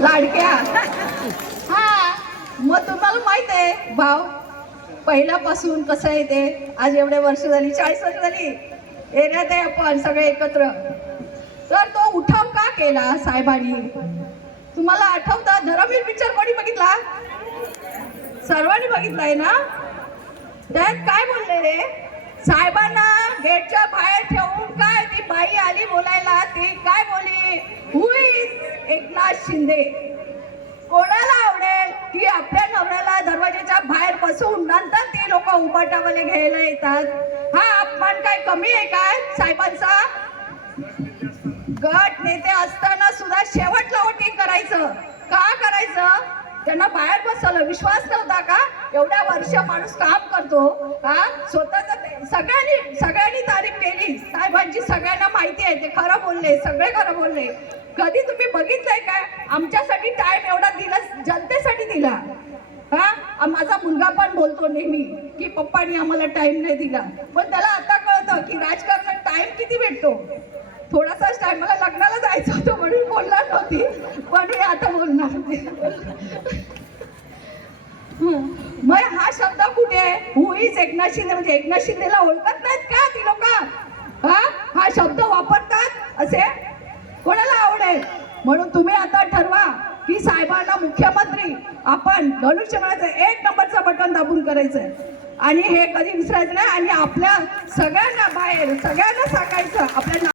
लाडक्या. हा मग तुम्हाला माहित आहे भाव पहिल्यापासून कसं आहे ते. आज एवढे वर्ष झाली, 40 वर्ष झाली एरियात आहे आपण सगळे एकत्र. तर तो उठाव का केला साहेबांनी तुम्हाला आठवतं? धर्मवीर पिक्चर कोणी बघितला? सर्वांनी बघितलाय ना. त्यात काय बोलले रे साहेबांना गेटच्या बाहेर ठेवून? काय ती बाई आली बोलायला, ती काय बोलली? हु इज एकनाथ शिंदे. कोणाला आवडेल की आपल्या नवऱ्याला दरवाजाच्या बाहेर बसवून नंतर ते लोक उबाटावाले घ्यायला येतात? हा अपमान काय कमी आहे काय साहेबांचा? गट नेते असताना सुद्धा शेवटला वोटिंग करायचं. का करायचं? त्यांना बाहेर बसवलं. विश्वास नव्हता का? एवढ्या वर्ष माणूस काम करतो. हा स्वतःच सगळ्यांनी तारीफ केली साहेबांची. सगळ्यांना माहिती आहे ते खरं बोलले, सगळे खरं बोलले. कधी तुम्ही बघितलंय काय आमच्यासाठी टाइम एवढा दिला, जनतेसाठी दिला? हा माझा मुलगा पण बोलतो नेहमी की पप्पांनी आम्हाला टाइम नाही दिला. पण त्याला आता कळतं की राजकारणात टाइम किती भेटतो. थोडासाच टाइम. मला लग्नाला जायचं होतं म्हणून बोलणार नव्हती, पण हे आता बोलणार होते. मग हा शब्द कुठे आहे? हु इज एकनाथ शिंदे. म्हणजे एकनाथ शिंदेला ओळखत नाहीत का ती लोक? हा शब्द वापरतात असे? कोणाला आवडेल? म्हणून तुम्ही आता ठरवा की साहेबांना मुख्यमंत्री आपण धनुष्यबाणाचं 1 नंबरचं बटन दाबून करायचंय आणि हे कधी विसरायचं नाही. आणि आपल्या सगळ्यांना बाहेर सगळ्यांना सांगायचं आपल्या